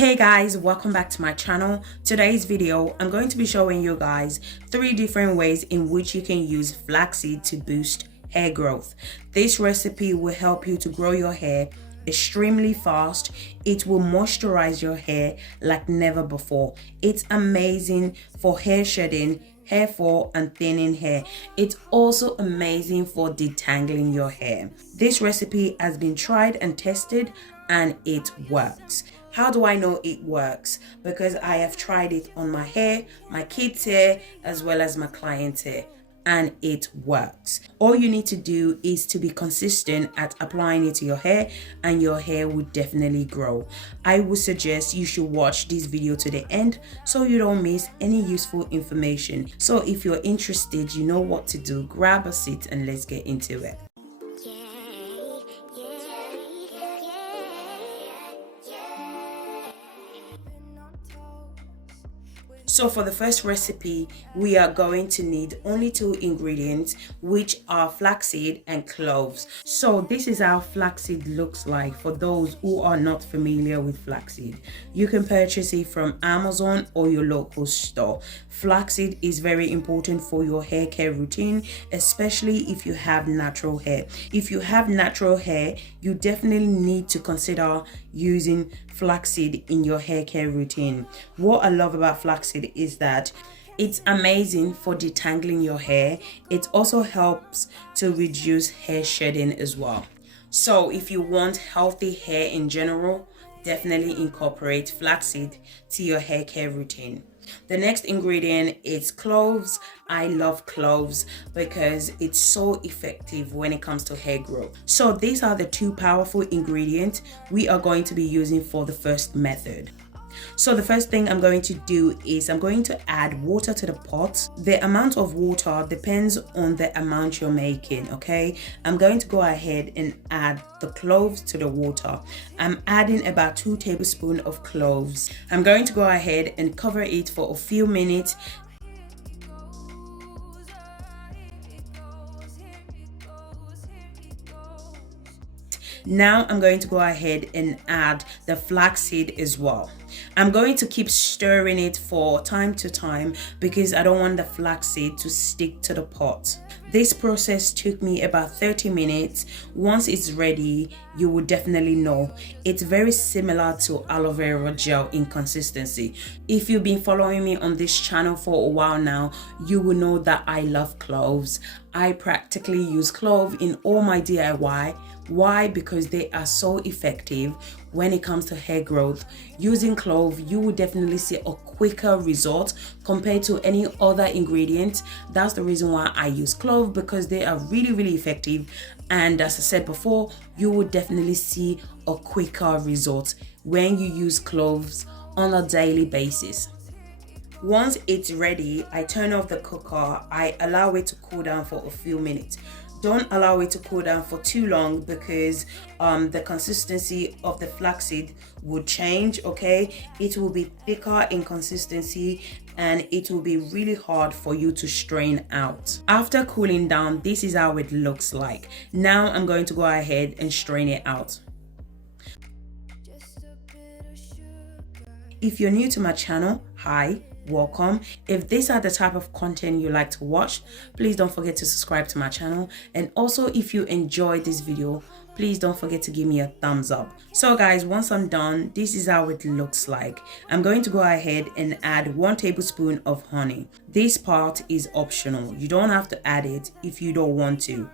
Hey guys, welcome back to my channel. Today's video, I'm going to be showing you guys 3 different ways in which you can use flaxseed to boost hair growth. This recipe will help you to grow your hair extremely fast. It will moisturize your hair like never before. It's amazing for hair shedding, hair fall, and thinning hair. It's also amazing for detangling your hair. This recipe has been tried and tested and it works. How do I know it works? Because I have tried it on my hair, my kids' hair, as well as my clients' hair, and it works. All you need to do is to be consistent at applying it to your hair, and your hair will definitely grow. I would suggest you should watch this video to the end so you don't miss any useful information. So if you're interested, you know what to do. Grab a seat and let's get into it. So for the first recipe, we are going to need only 2 ingredients, which are flaxseed and cloves. So this is how flaxseed looks like for those who are not familiar with flaxseed. You can purchase it from Amazon or your local store. Flaxseed is very important for your hair care routine, especially if you have natural hair. If you have natural hair, you definitely need to consider using flaxseed in your hair care routine. What I love about flaxseed is that it's amazing for detangling your hair. It also helps to reduce hair shedding as well. So if you want healthy hair in general, definitely incorporate flaxseed to your hair care routine. The next ingredient is cloves. I love cloves because it's so effective when it comes to hair growth. So these are the 2 powerful ingredients we are going to be using for the first method. So the first thing I'm going to do is I'm going to add water to the pot. The amount of water depends on the amount you're making, okay? I'm going to go ahead and add the cloves to the water. I'm adding about 2 tablespoons of cloves. I'm going to go ahead and cover it for a few minutes. Now I'm going to go ahead and add the flaxseed as well. I'm going to keep stirring it for time to time because I don't want the flaxseed to stick to the pot. This process took me about 30 minutes. Once it's ready, you will definitely know. It's very similar to aloe vera gel in consistency. If you've been following me on this channel for a while now, you will know that I love cloves. I practically use clove in all my DIY. Why? Because they are so effective when it comes to hair growth. Using clove, you will definitely see a quicker result compared to any other ingredient. That's the reason why I use clove, because they are really effective. And as I said before, you will definitely see a quicker result when you use cloves on a daily basis. Once it's ready, I turn off the cooker. I allow it to cool down for a few minutes. Don't allow it to cool down for too long because the consistency of the flaxseed will change, okay? It will be thicker in consistency and it will be really hard for you to strain out. After cooling down, this is how it looks like. Now I'm going to go ahead and strain it out. If you're new to my channel, hi. Welcome. If these are the type of content you like to watch, please don't forget to subscribe to my channel. And also, if you enjoyed this video, please don't forget to give me a thumbs up. So guys, once I'm done, this is how it looks like. I'm going to go ahead and add 1 tablespoon of honey. This part is optional. You don't have to add it if you don't want to.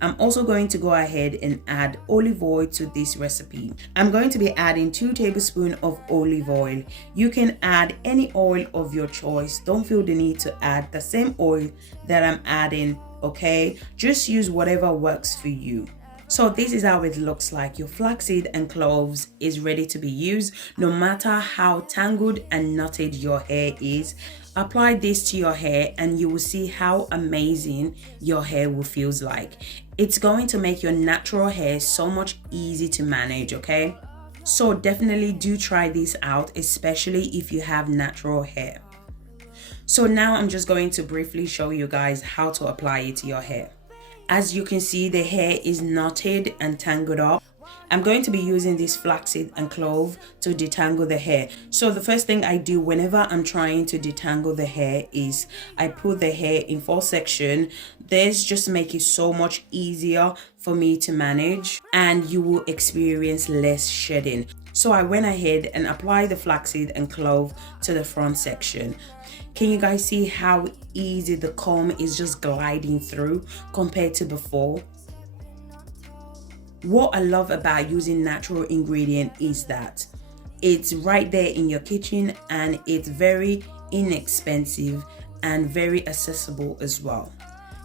I'm also going to go ahead and add olive oil to this recipe. I'm going to be adding 2 tablespoons of olive oil. You can add any oil of your choice. Don't feel the need to add the same oil that I'm adding, okay? Just use whatever works for you. So this is how it looks like. Your flaxseed and cloves is ready to be used. No matter how tangled and knotted your hair is, apply this to your hair and you will see how amazing your hair will feel like. It's going to make your natural hair so much easy to manage, okay? So definitely do try this out, especially if you have natural hair. So now I'm just going to briefly show you guys how to apply it to your hair. As you can see, the hair is knotted and tangled up. I'm going to be using this flaxseed and clove to detangle the hair. So the first thing I do whenever I'm trying to detangle the hair is I put the hair in 4 sections. This just makes it so much easier for me to manage, and you will experience less shedding. So I went ahead and applied the flaxseed and clove to the front section. Can you guys see how easy the comb is just gliding through compared to before? What I love about using natural ingredient is that it's right there in your kitchen, and it's very inexpensive and very accessible as well.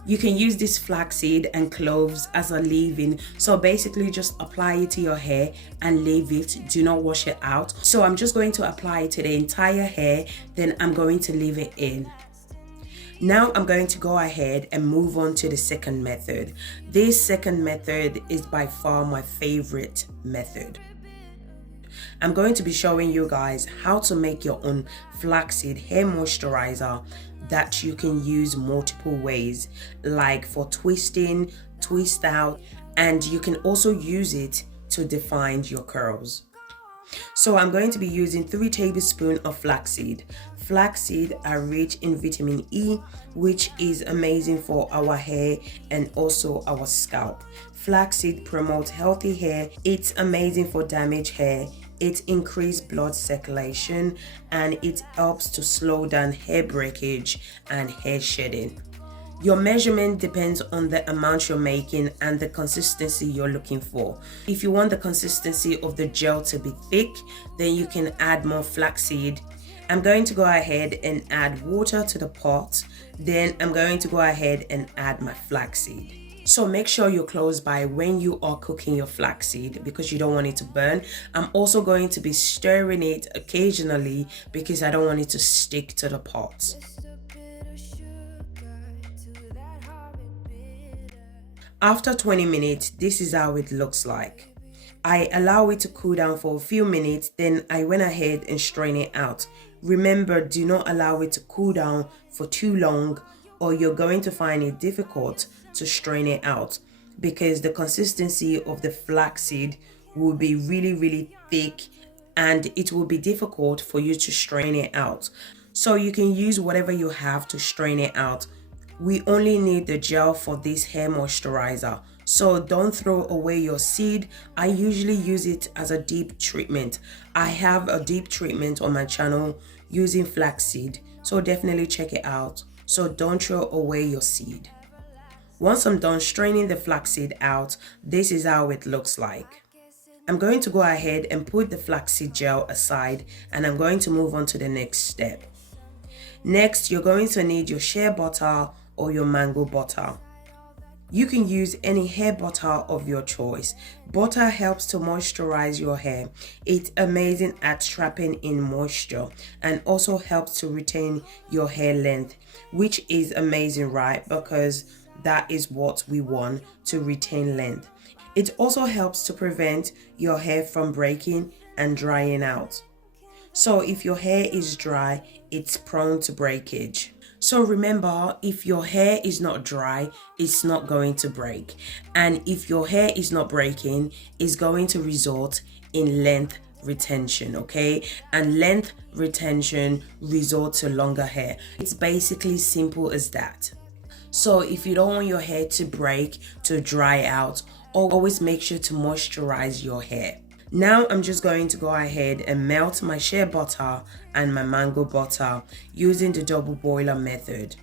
You can use this flaxseed and cloves as a leave-in. So basically just apply it to your hair and leave it. Do not wash it out. So I'm just going to apply it to the entire hair, then I'm going to leave it in. Now I'm going to go ahead and move on to the second method. This second method is by far my favorite method. I'm going to be showing you guys how to make your own flaxseed hair moisturizer that you can use multiple ways, like for twisting, twist out, and you can also use it to define your curls. So I'm going to be using 3 tablespoons of flaxseed. Flaxseed are rich in vitamin E, which is amazing for our hair and also our scalp. Flaxseed promotes healthy hair. It's amazing for damaged hair. It increases blood circulation, and it helps to slow down hair breakage and hair shedding. Your measurement depends on the amount you're making and the consistency you're looking for. If you want the consistency of the gel to be thick, then you can add more flaxseed. I'm going to go ahead and add water to the pot. Then I'm going to go ahead and add my flaxseed. So make sure you're close by when you are cooking your flaxseed because you don't want it to burn. I'm also going to be stirring it occasionally because I don't want it to stick to the pot. After 20 minutes, this is how it looks like. I allow it to cool down for a few minutes, then I went ahead and strain it out. Remember, do not allow it to cool down for too long or you're going to find it difficult to strain it out because the consistency of the flaxseed will be really thick and it will be difficult for you to strain it out. So you can use whatever you have to strain it out. We only need the gel for this hair moisturizer, so don't throw away your seed. I usually use it as a deep treatment. I have a deep treatment on my channel using flaxseed, so definitely check it out. So don't throw away your seed. Once I'm done straining the flaxseed out, this is how it looks like. I'm going to go ahead and put the flaxseed gel aside, and I'm going to move on to the next step. Next, you're going to need your shea butter or your mango butter. You can use any hair butter of your choice. Butter helps to moisturize your hair. It's amazing at trapping in moisture and also helps to retain your hair length, which is amazing, right? Because that is what we want, to retain length. It also helps to prevent your hair from breaking and drying out. So if your hair is dry, it's prone to breakage. So remember, if your hair is not dry, it's not going to break. And if your hair is not breaking, it's going to result in length retention, okay? And length retention results to longer hair. It's basically simple as that. So if you don't want your hair to break, to dry out, always make sure to moisturize your hair. Now I'm just going to go ahead and melt my shea butter and my mango butter using the double boiler method.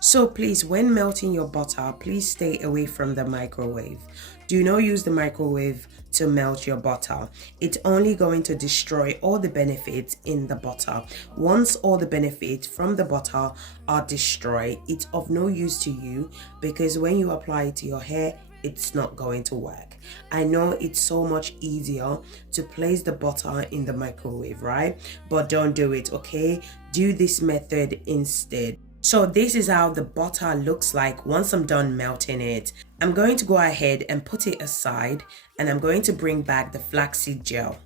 So please, when melting your butter, please stay away from the microwave. Do not use the microwave to melt your butter. It's only going to destroy all the benefits in the butter. Once all the benefits from the butter are destroyed, it's of no use to you because when you apply it to your hair, it's not going to work. I know it's so much easier to place the butter in the microwave, right? But don't do it, okay? Do this method instead. So this is how the butter looks like once I'm done melting it. I'm going to go ahead and put it aside, and I'm going to bring back the flaxseed gel.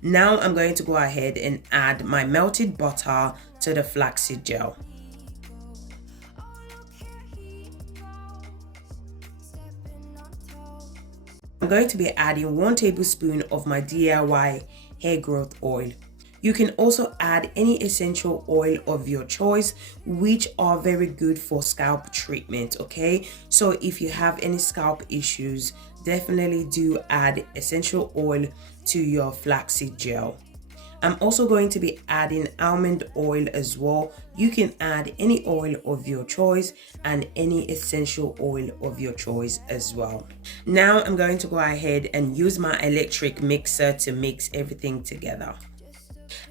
Now I'm going to go ahead and add my melted butter to the flaxseed gel. I'm going to be adding 1 tablespoon of my DIY hair growth oil. You can also add any essential oil of your choice, which are very good for scalp treatment, okay? So if you have any scalp issues, definitely do add essential oil to your flaxseed gel. I'm also going to be adding almond oil as well. You can add any oil of your choice and any essential oil of your choice as well. Now I'm going to go ahead and use my electric mixer to mix everything together.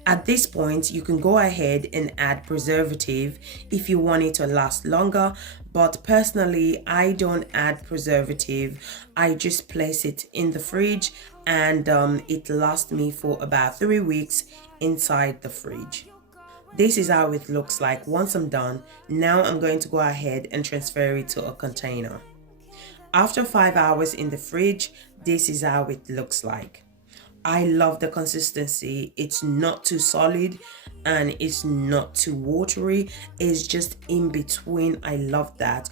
At this point, you can go ahead and add preservative if you want it to last longer, but personally, I don't add preservative. I just place it in the fridge and it lasts me for about 3 weeks inside the fridge. This is how it looks like once I'm done. Now I'm going to go ahead and transfer it to a container. After 5 hours in the fridge, this is how it looks like. I love the consistency. It's not too solid and it's not too watery. It's just in between. I love that.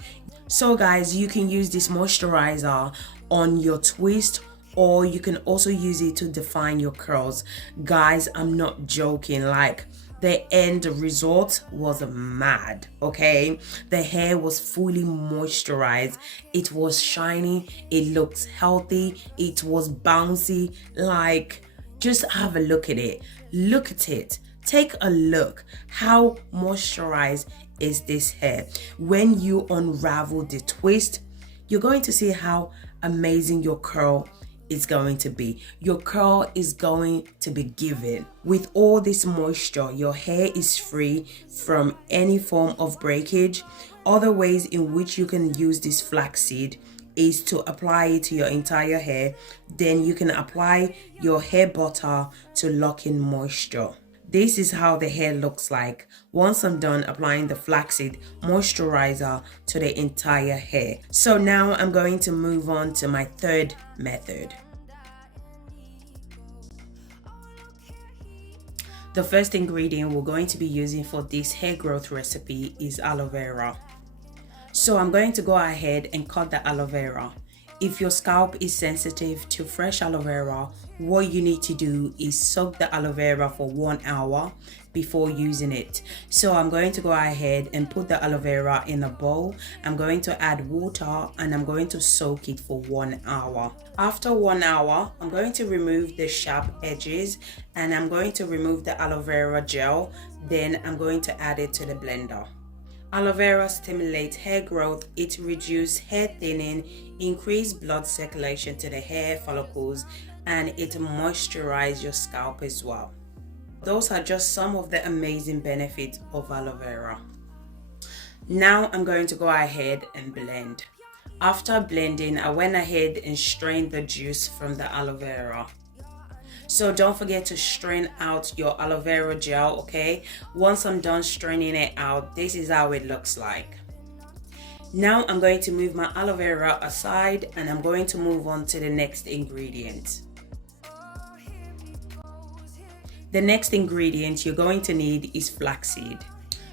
So guys, you can use this moisturizer on your twist, or you can also use it to define your curls. Guys, I'm not joking. Like, the end result was mad, okay? The hair was fully moisturized. It was shiny. It looked healthy. It was bouncy. Like, just have a look at it. Look at it. Take a look. How moisturized is this hair? When you unravel the twist, you're going to see how amazing your curl is going to be. Your curl is going to be given. With all this moisture, your hair is free from any form of breakage. Other ways in which you can use this flaxseed is to apply it to your entire hair. Then you can apply your hair butter to lock in moisture. This is how the hair looks like once I'm done applying the flaxseed moisturizer to the entire hair. So now I'm going to move on to my third method. The first ingredient we're going to be using for this hair growth recipe is aloe vera. So I'm going to go ahead and cut the aloe vera. If your scalp is sensitive to fresh aloe vera, what you need to do is soak the aloe vera for 1 hour before using it. So I'm going to go ahead and put the aloe vera in a bowl. I'm going to add water and I'm going to soak it for 1 hour. After 1 hour, I'm going to remove the sharp edges and I'm going to remove the aloe vera gel. Then I'm going to add it to the blender. Aloe vera stimulates hair growth. It reduces hair thinning, increase blood circulation to the hair follicles, and it moisturizes your scalp as well. Those are just some of the amazing benefits of aloe vera. Now I'm going to go ahead and blend. After blending, I went ahead and strained the juice from the aloe vera. So don't forget to strain out your aloe vera gel, okay? Once I'm done straining it out, this is how it looks like. Now I'm going to move my aloe vera aside and I'm going to move on to the next ingredient. The next ingredient you're going to need is flaxseed.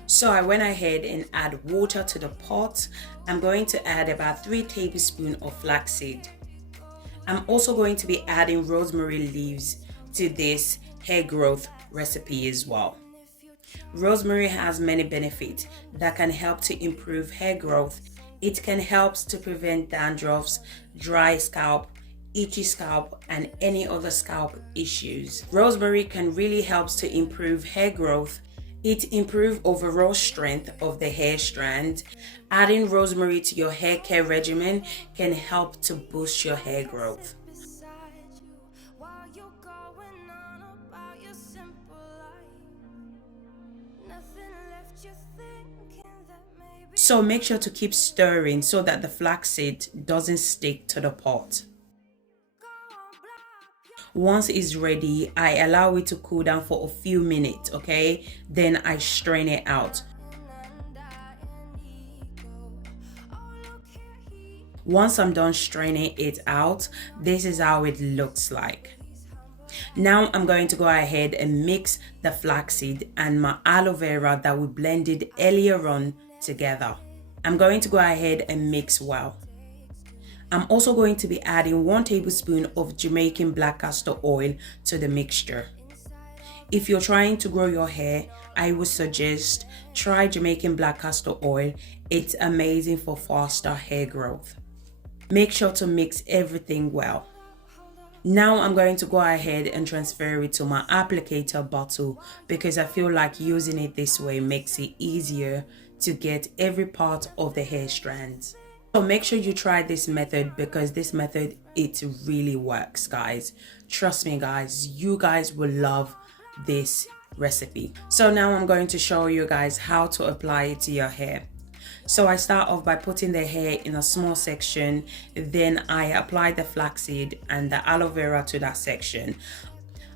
So I went ahead and add water to the pot. I'm going to add about 3 tablespoons of flaxseed. I'm also going to be adding rosemary leaves to this hair growth recipe as well. Rosemary has many benefits that can help to improve hair growth. It can help to prevent dandruffs, dry scalp, itchy scalp, and any other scalp issues. Rosemary can really help to improve hair growth. It improves overall strength of the hair strand. Adding rosemary to your hair care regimen can help to boost your hair growth. So make sure to keep stirring so that the flaxseed doesn't stick to the pot. Once it's ready, I allow it to cool down for a few minutes, okay? Then I strain it out. Once I'm done straining it out, this is how it looks like. Now I'm going to go ahead and mix the flaxseed and my aloe vera that we blended earlier on together. I'm going to go ahead and mix well. I'm also going to be adding 1 tablespoon of Jamaican black castor oil to the mixture. If you're trying to grow your hair, I would suggest try Jamaican black castor oil. It's amazing for faster hair growth. Make sure to mix everything well. Now I'm going to go ahead and transfer it to my applicator bottle because I feel like using it this way makes it easier to get every part of the hair strands. So make sure you try this method because this method, it really works, guys. Trust me, guys, you guys will love this recipe. So now I'm going to show you guys how to apply it to your hair. So I start off by putting the hair in a small section, then I apply the flaxseed and the aloe vera to that section.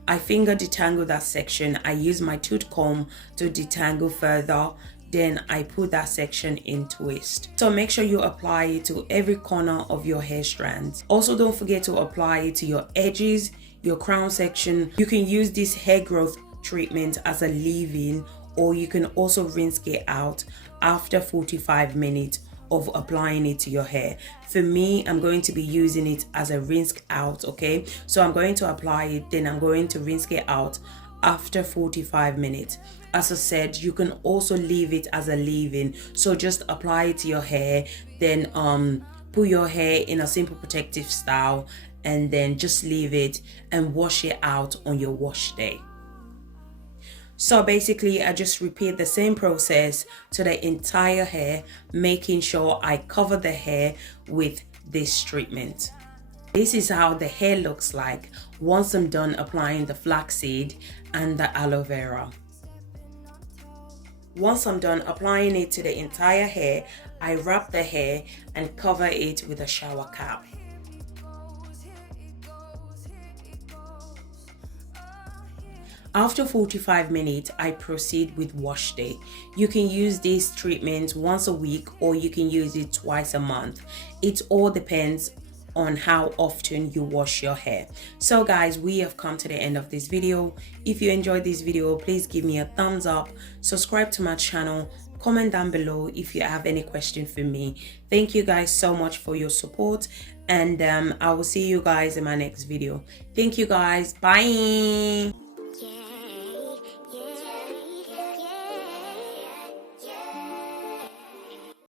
I finger detangle that section. I use my tooth comb to detangle further. Then I put that section in twist. So make sure you apply it to every corner of your hair strands. Also, don't forget to apply it to your edges, your crown section. You can use this hair growth treatment as a leave-in, or you can also rinse it out after 45 minutes of applying it to your hair. For me, I'm going to be using it as a rinse out, okay? So I'm going to apply it, then I'm going to rinse it out after 45 minutes. As I said, you can also leave it as a leave-in. So just apply it to your hair, then put your hair in a simple protective style, and then just leave it and wash it out on your wash day. So basically, I just repeat the same process to the entire hair, making sure I cover the hair with this treatment. This is how the hair looks like once I'm done applying the flaxseed and the aloe vera. Once I'm done applying it to the entire hair, I wrap the hair and cover it with a shower cap. After 45 minutes, I proceed with wash day. You can use this treatment once a week or you can use it twice a month. It all depends on how often you wash your hair. So guys, we have come to the end of this video. If you enjoyed this video, please give me a thumbs up, subscribe to my channel, comment down below if you have any question for me. Thank you guys so much for your support, and I will see you guys in my next video. Thank you guys. Bye.